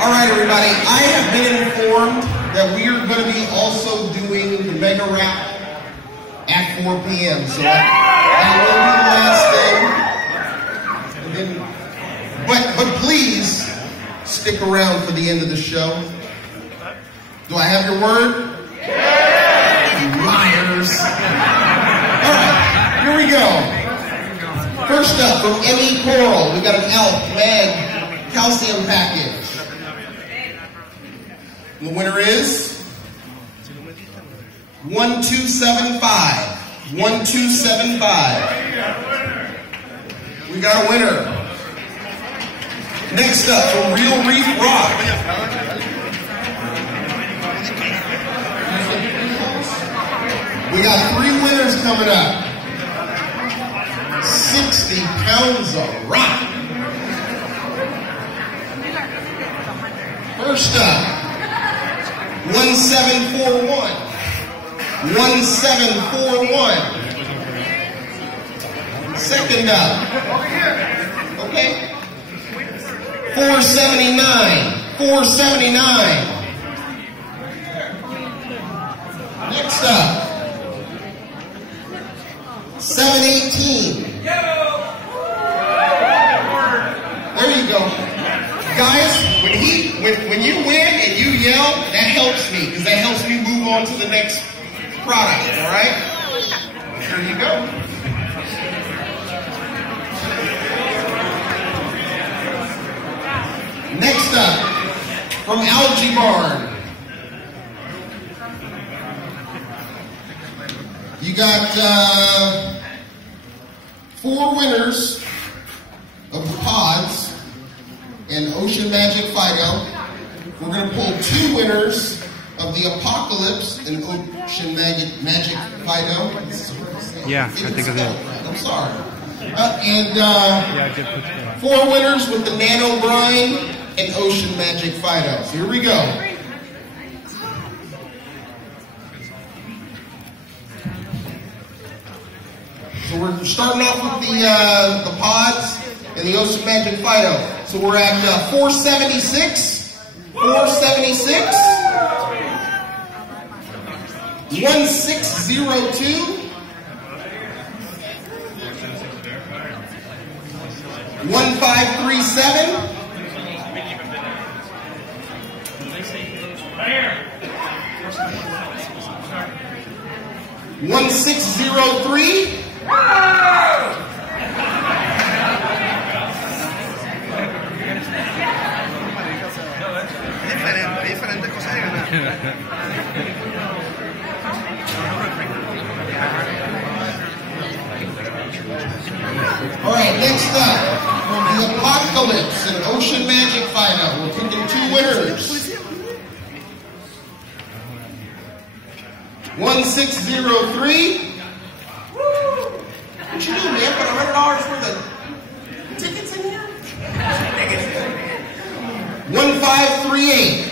All right, everybody. I have been informed that we are going to be also doing the Mega Rap at 4 p.m. So that will be the last thing. But please stick around for the end of the show. Do I have your word? You liars. All right, here we go. First up, from ME Coral, we got an ALP Mag calcium package. The winner is 1275. 1275. We got a winner. Next up, from Real Reef Rock. We got 3 winners coming up. 60 pounds of rock. First up, 1741. 1741. Second up, okay, 479. 479. Next up, 718. There you go. Guys, when you win and you yell, that helps me, because that helps me move on to the next product, all right? There you go. Next up, from Algae Barn. You got 4 winners of the pods and Ocean Magic Fido. We're going to pull 2 winners of the Apocalypse and Ocean Magic Fido. Yeah, I think of it. I'm sorry. And 4 winners with the Nano Brine and Ocean Magic Fido. So here we go. So we're starting off with the pods and the Ocean Magic Fido. So we're at 476. 476. 1602. 1537. 1603. Diferentes cosas de ganar. All right, next up, the Apocalypse and Ocean Magic Fido. We're picking 2 winners. 1603. What you do, man? Put $100 for the tickets in here? 1538.